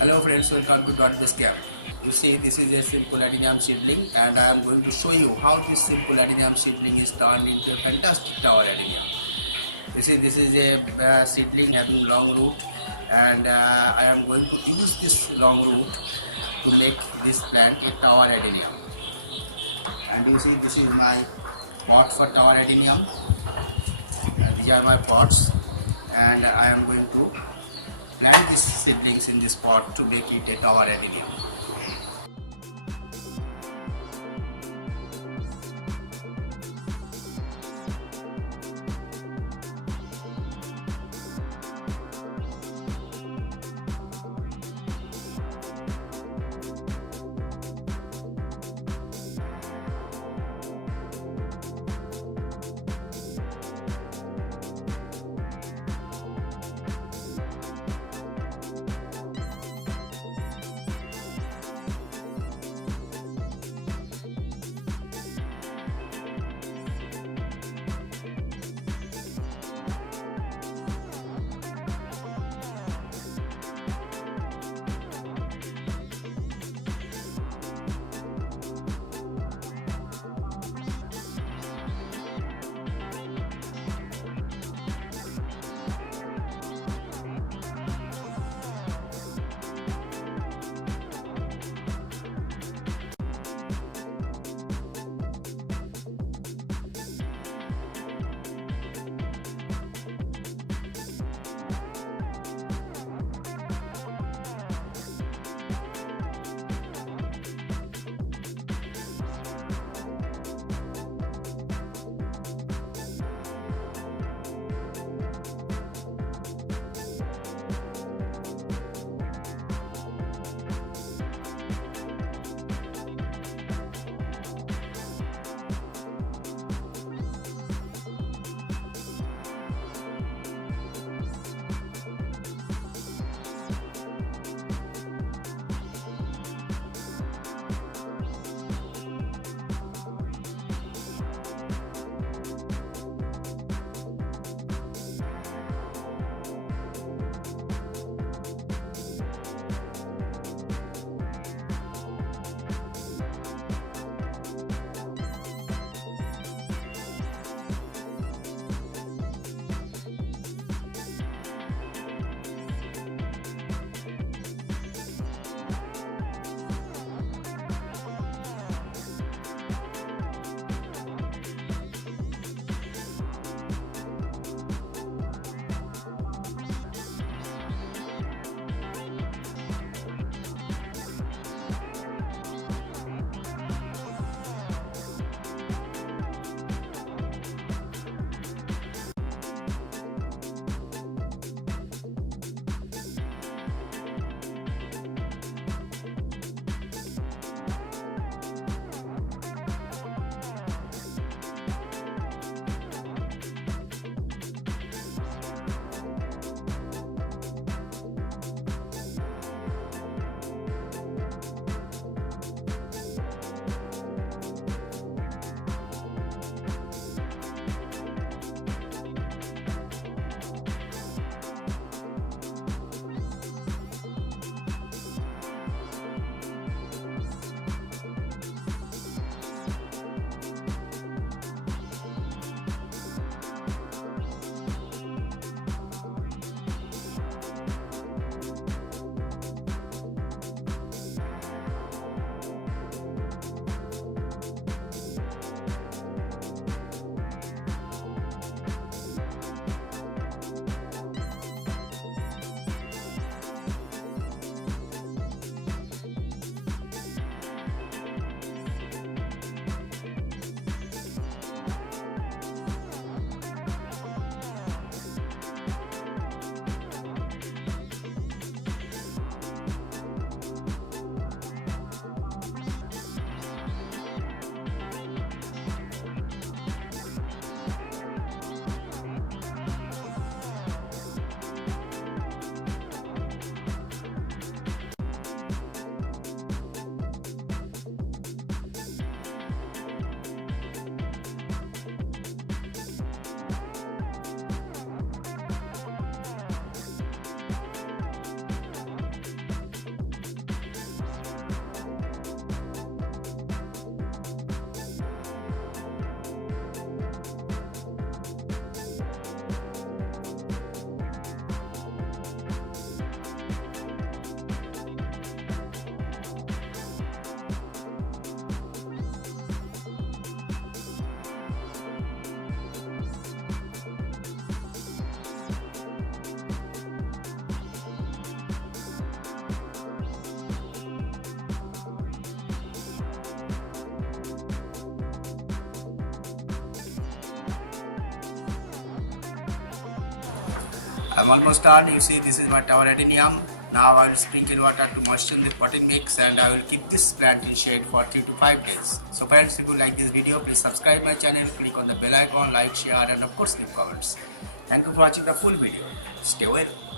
Hello friends, welcome to basecamp. You see, this is a simple adenium seedling, and I am going to show you how this simple adenium seedling is turned into a fantastic tower adenium. You see, this is a seedling having long root, and I am going to use this long root to make this plant a tower adenium. And you see, this is my pot for tower adenium. These are my pots, and I am going to plant these seedlings in this pot to make it a tower adenium. I'm almost done. You see, this is my Tower Adenium. Now I will sprinkle water to moisten the potting mix, and I will keep this plant in shade for 3 to 5 days. So friends, if you like this video, please subscribe my channel, click on the bell icon, like, share, and of course leave comments. Thank you for watching the full video. Stay well.